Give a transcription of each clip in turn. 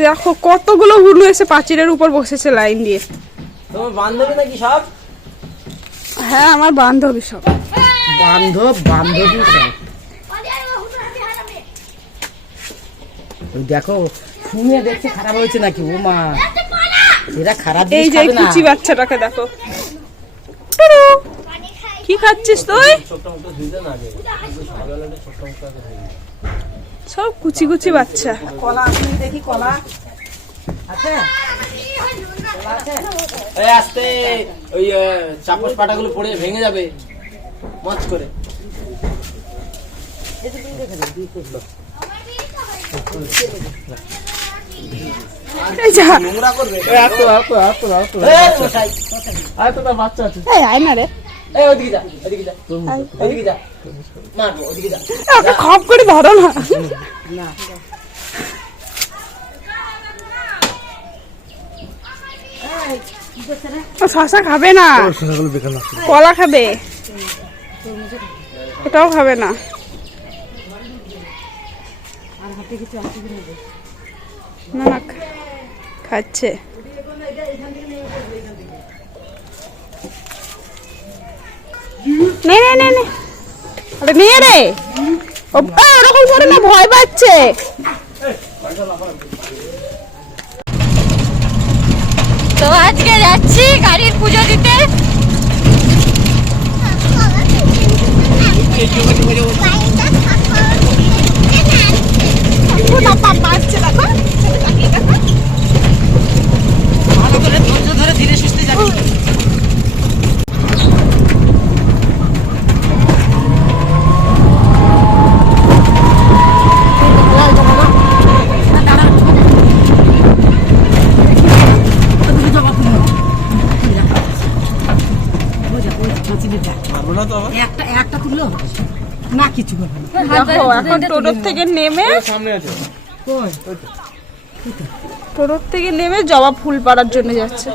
দেখো কতগুলো হুলু এসে পাঁচিলের উপর বসেছে লাইন দিয়ে। তোমার বান্ধবী নাকি সব? হ্যাঁ আমার বান্ধবী সব। বান্ধব বান্ধবী সব। দেখো শুনে দেখছে খারাপ হয়েছে নাকি? ও মা এরা খারাপ এই যে কুচি বাচ্চাটাকে দেখো। কি খাচ্ছিস তুই? সব কুচি কুচি বাচ্চা। কলা আছে দেখি কলা। আছে? এই আস্তে ওই চাপস পাটাগুলো পড়ে ভেঙে যাবে। মচ করে। নোংরা করবে। আয় না রে। এই ওদিকে যা ওদিকে যা। ওদিকে যা। মারবো ওদিকে যা। এ, ওকে খপ করে ধরো না। শশা খাবে না? কলা খাবে? ওটাও খাবে না। না না খাচ্ছে। নে নে নে নে। আরে নে রে। ওরকম করে না ভয় পাচ্ছে। তো আজকে যাচ্ছি গাড়ির পুজো দিতে। ভালো করে ধৈর্য ধরে ধীরে সুস্থে যাবি একটা একটা তুললেও হবে। না কিছু করবে না দেখো এখন টোটোর থেকে নেমে কই? টোটোর থেকে নেমে জবা ফুল পাড়ার জন্য যাচ্ছে।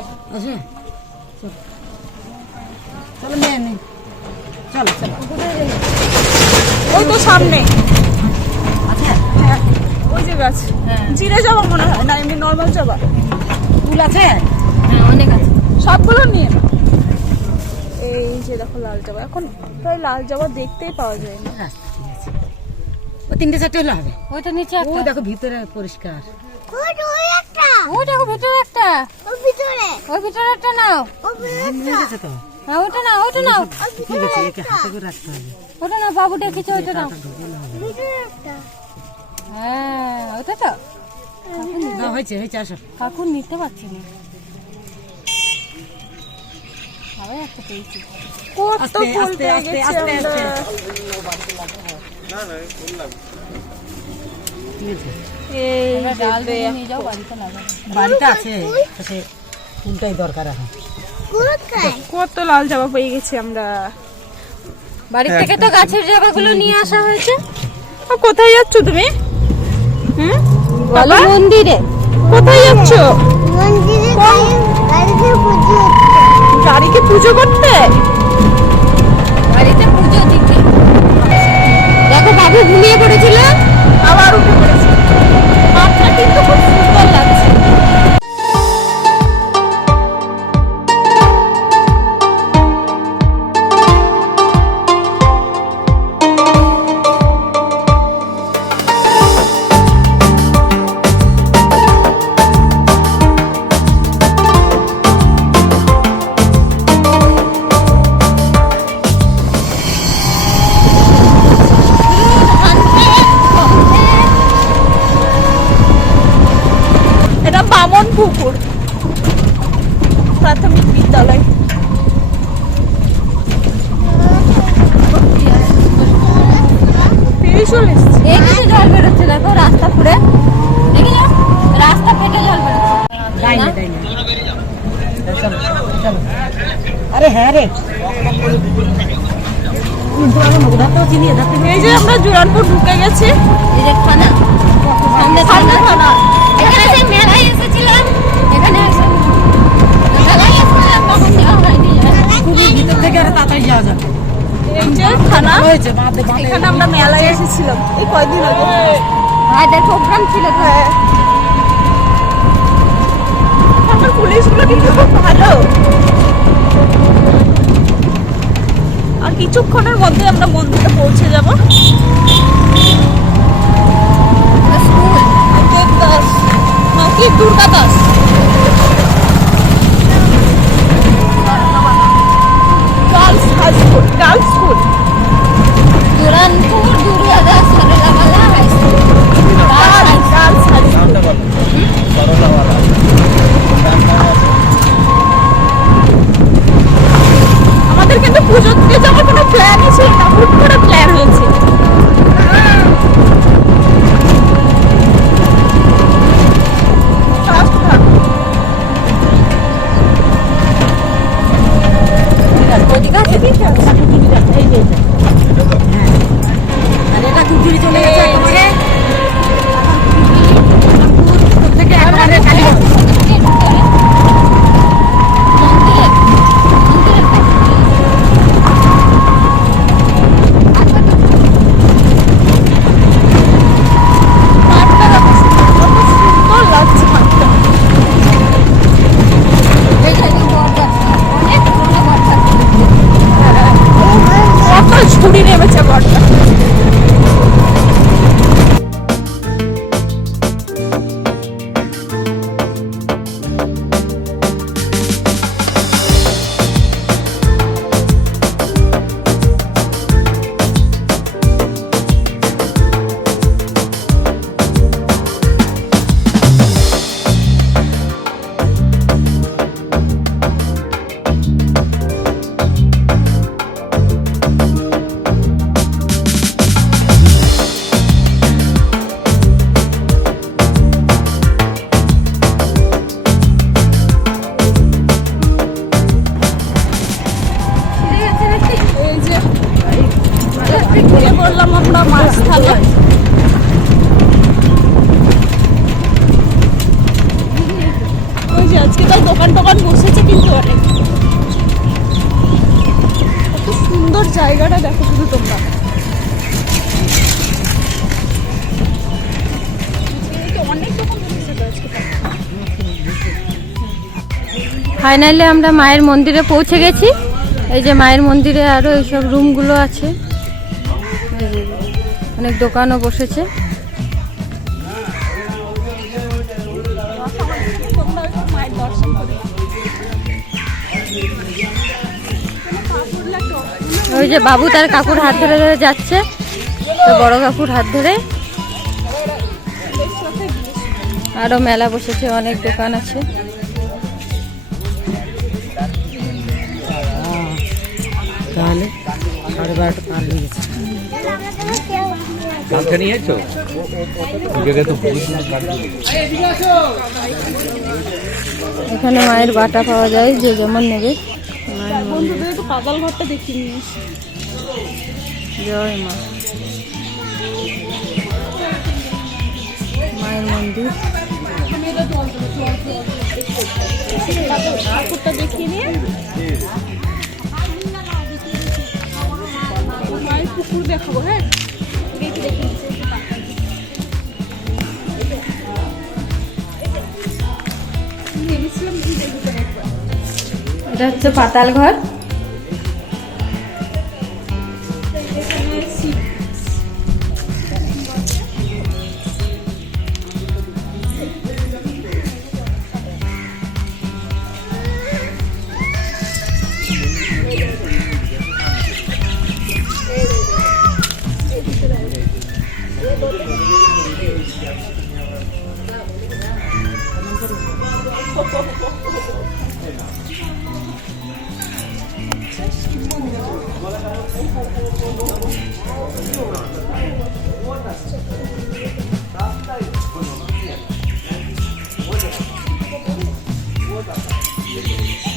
আছে? ওই তো সামনে। হ্যাঁ, ওই যে গাছ। জিরে জবা মনে হয়? না এমনি নর্মাল জবা। ফুল আছে? হ্যাঁ অনেক আছে। সবগুলো নিয়ে এই যে দেখো লাল জবা। এখন প্রায় লাল জবা দেখতেই পাওয়া যায় না। আছে ও তিনটে চারটে হলে হবে। ওইটা নিচে ও একটা দেখো ভিতরে পরিষ্কার। ওই দেখো ভিতরে একটা। ওই ভিতরে। একটা নাও। নিয়ে হ্যাঁ ওইটা নাও ওইটা নাও। ঠিক আছে একে হাতে করে রাখতে হবে। ওটা নাও বাবু ডেকেছে ওইটা নাও। হ্যাঁ ওটা তো। না হয়েছে হয়েছে আসো। কাকু নিতে পারছি না। আবার একটা পেয়েছি। কত আস্তে, আস্তে, আস্তে, আস্তে, বাড়িতে আছে ফুলটাই দরকার এখন। কত লাল জবা পেয়ে গেছি আমরা। বাড়ি থেকে তো গাছের জায়গাগুলো নিয়ে আসা হয়েছে। কোথায় যাচ্ছ তুমি? হুম? বলো মন্দিরে। কোথায় যাচ্ছ? গাড়িকে পুজো করতে? বাড়িতে পুজো দিতে। দেখো বাবু ঘুমিয়ে পড়েছিল আবার উঠে পড়েছে। মাঠটা কিন্তু খুব এদাতেও চিনি এদাতে এই যে আমরা জুরানপুর ঢুকে গেছি। ভিতর থেকে আর তাড়াতাড়ি যাওয়া যাবে থানা। হয়েছে এখানে আমরা মেলায় এসেছিলাম। এই কয়দিন আগে। হ্যাঁ, ভাইদের প্রোগ্রাম ছিল। হ্যাঁ। পুলিশগুলো কিন্তু খুব ভালো। আর কিছুক্ষণের মধ্যে আমরা মন্দিরে পৌঁছে যাব। नहीं बच्चा बॉर्ड का ফাইনালি আমরা মায়ের মন্দিরে পৌঁছে গেছি। এই যে মায়ের মন্দিরে আরও এইসব রুমগুলো আছে। অনেক দোকানও বসেছে? ওই যে বাবু তার কাকুর হাত ধরে ধরে যাচ্ছে। বড় কাকুর হাত ধরে। আরও মেলা বসেছে, অনেক দোকান আছে। তাহলে সাড়ে বারোটা পার হয়ে গেছে। কালকে নিয়ে কাটবে। এখানে মায়ের বাটা পাওয়া যায় যে যেমন নেবে। মায়ের মন্দির বন্ধুদের একটু পাতাল ঘরটা দেখিয়ে নিয়ে জয় মা। মায়ের মন্দির। ঠাকুরটা দেখিয়ে নিয়ে। পুকুর দেখাবো হ্যাঁ। এটা হচ্ছে পাতাল ঘর।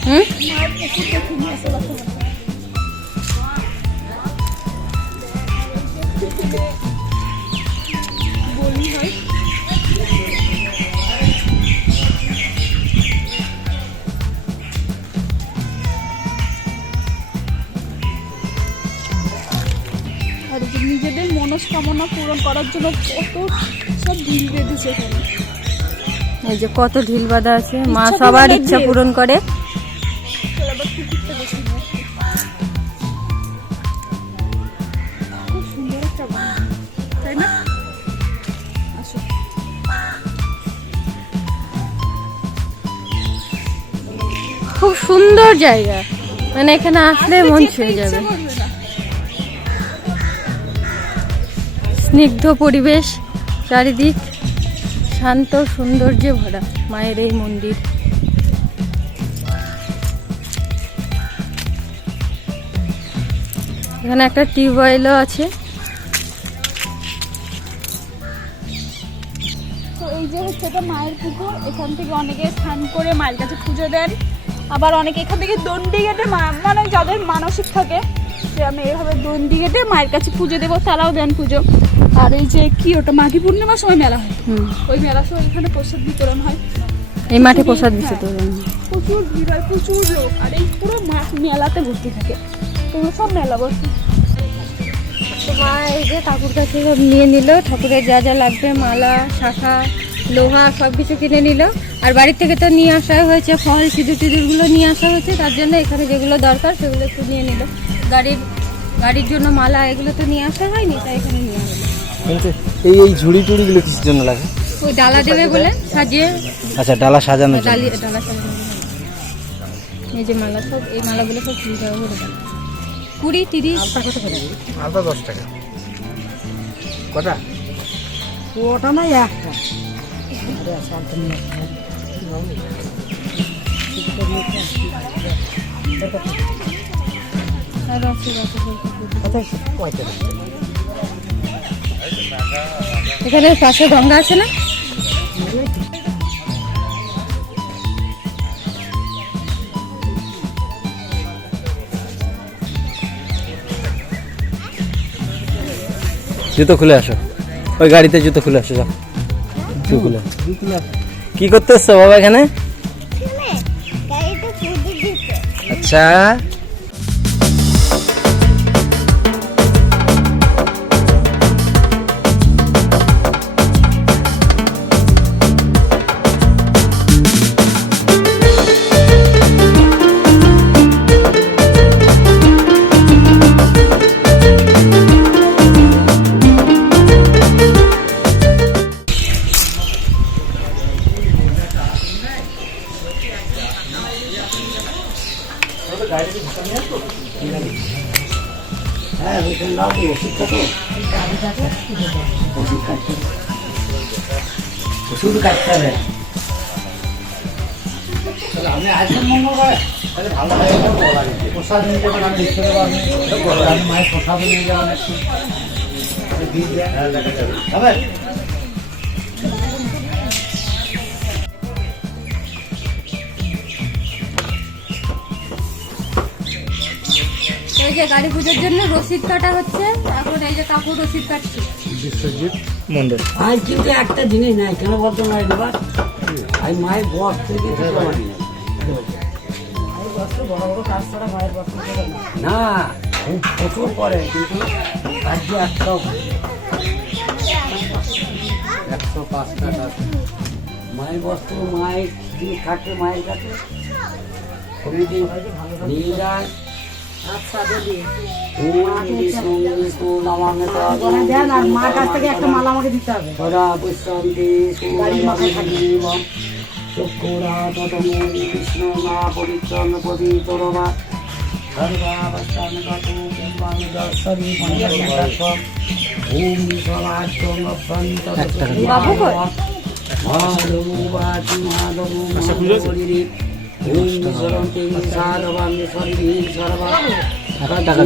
হুম নিজেদের মনস্কামনা পূরণ করার জন্য কত সব ভিড় বেঁধেছে এখানে। এই যে কত ঢিল বাঁধা আছে। মা সবার ইচ্ছা পূরণ করে। খুব সুন্দর জায়গা। মানে এখানে আসলে মন ছুঁয়ে যাবে। স্নিগ্ধ পরিবেশ, চারিদিক শান্ত সৌন্দর্যে ভরা মায়ের এই মন্দির। এখানে একটা টিউবওয়েলও আছে। তো এই যে হচ্ছে এটা মায়ের পুকুর এখান থেকে অনেকে স্নান করে মায়ের কাছে পুজো দেন। আবার অনেকে এখান থেকে দণ্ডি মা- মানে যাদের মানসিক থাকে, যে আমি এইভাবে দণ্ডি গেটে মায়ের কাছে পুজো দেবো, তারাও দেন পুজো। আর এই যে কি ওটা মাঘী পূর্ণিমার সময় মেলা হয়? ওই মেলার সময় এখানে প্রসাদ বিতরণ হয়। এই মাঠে প্রসাদ দিচ্ছে তো প্রচুর ভিড় হয় প্রচুর লোক। আর এই পুরো মাঠ মেলাতে ভর্তি থাকে। এগুলো সব মেলা ভর্তি মা এই যে ঠাকুর কাছে সব নিয়ে নিল। ঠাকুরের যা যা লাগবে মালা শাখা লোহা সব কিছু কিনে নিল। আর বাড়ির থেকে তো নিয়ে আসা হয়েছে ফল সিঁদুর টিঁদুরগুলো নিয়ে আসা হয়েছে। তার জন্য এখানে যেগুলো দরকার সেগুলো একটু নিয়ে নিল। গাড়ির গাড়ির জন্য মালা এগুলো তো নিয়ে আসা হয়নি তাই এখানে নিয়ে আসলো এই এই ঝুড়ি টুড়িগুলো কিসের জন্য লাগে? ওই ডালা দেবে বলে সাজিয়ে। আচ্ছা ডালা সাজানোর জন্য। ডালি ডালা সাজানো এই যে মালা সব এই মালাগুলো সব কুড়ি টাকা করে দাম কুড়ি তিরিশ। টাকা করে আলতা দশ টাকা। কটা? ওটা না একটা আরে শান্ত এখানে পাশে গঙ্গা আছে না? জুতো খুলে আসো। ওই গাড়িতে জুতো খুলে আসো যাও। জুতো খুলে কি করতে এসছো বাবা এখানে? আচ্ছা। হ্যাঁ ওইখানে নাও ওষুধ কাটতে হবে আমি আসবেন মঙ্গলবার তাহলে ভালো লাগে প্রসাদ নিতে পারেন আমি লিখতে দেবো আমি মায়ের প্রসাদ নিয়ে যাবেন একটু দিয়ে দেন। যে গাড়ি পুজোর জন্য রসিদ কাটা হচ্ছে। এখন এই যে কাপড় রসিদ কাটছে। বিশ্বজিৎ মন্ডল। আজ কিন্তু একটা জিনিস নাই কেন বলতো না। এবার আমি মায়ের বস থেকে না। খুব প্রচুর করে কিন্তু একটাও হয় একশো পাঁচ টাকা। মায়ের বস্ত্র মায়ের দিয়ে থাকে মায়ের কাছে? নিয়ে যায়। মার কাছ থেকে একটা মালা আমাকে দিতে হবে চক্ষুরা ততমো কৃষ্ণ মা সর্বাবস্থান টাকা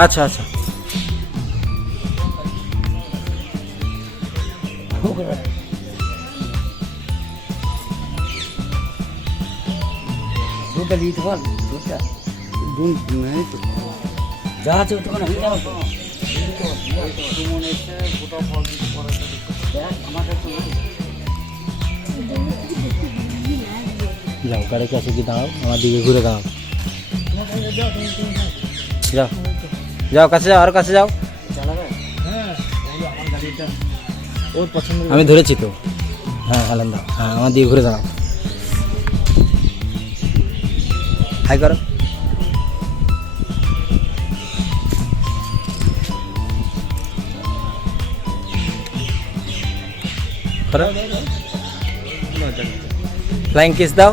আচ্ছা আচ্ছা। দুধটা দিতে পার দুধটা? দুধ যা আছে ওখানে হয়ে যাও তো আমার কাছে যাও গাড়ি কাছে কি দাঁড়াও আমার দিকে ঘুরে দাঁড়াও। যাও। যাও কাছে যাও আর কাছে যাও ওর পছন্দ আমি ধরেছি তো হ্যাঁ হেলেন দাও হ্যাঁ আমার দিকে ঘুরে দাঁড়াও হাই করো করো ফ্লাইং কিস দাও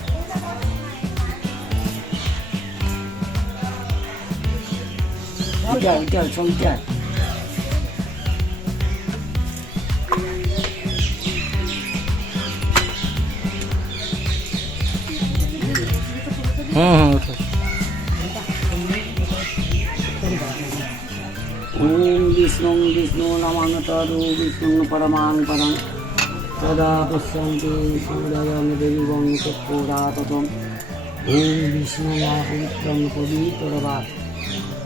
চল চল চল চল হুম হুম উঠো ওম বিষ্ণু বিষ্ণু নমাং তদু বিষ্ণু পরমাং পরং তদা পশ্যন্তি সূর্যং দেবীবং চক্ষুরাততম ওম বিষ্ণু মা পবিত্রং পবিত্রবা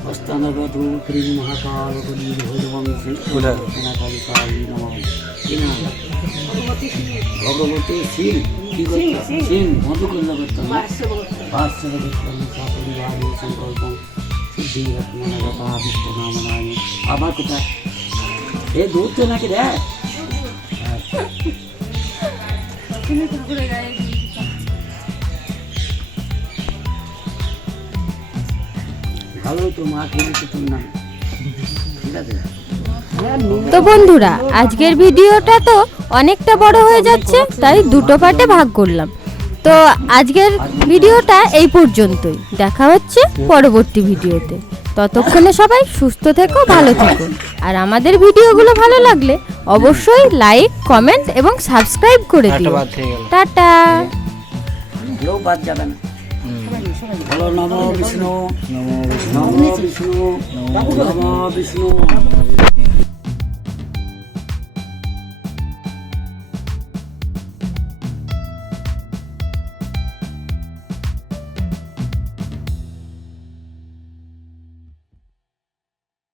অস্তানগত ক্রীম মহাকাল কলি কোথায়? সেনাকালী কালী নম ভগবতী সিং কি করতো সিং মধু করলে করতো পাঁচশো করতাম সপরিবার সংকল্প সিদ্ধি রত্নগতা বিশ্বনামনায় আবার কোথায় এ দূর তো নাকি দেখ ভালো তো মা কিনেছে তোর নাম ঠিক আছে তো বন্ধুরা আজকের ভিডিওটা তো অনেকটা বড় হয়ে যাচ্ছে তাই দুটো পার্টে ভাগ করলাম। তো আজকের ভিডিওটা এই পর্যন্তই। দেখা হচ্ছে পরবর্তী ভিডিওতে। ততক্ষণে সবাই সুস্থ থেকো ভালো থেকো। আর আমাদের ভিডিওগুলো ভালো লাগলে অবশ্যই লাইক কমেন্ট এবং সাবস্ক্রাইব করে দিও। টাটা। কেউ বিষ্ণু নম বিষ্ণু নম বিষ্ণু নম বিষ্ণু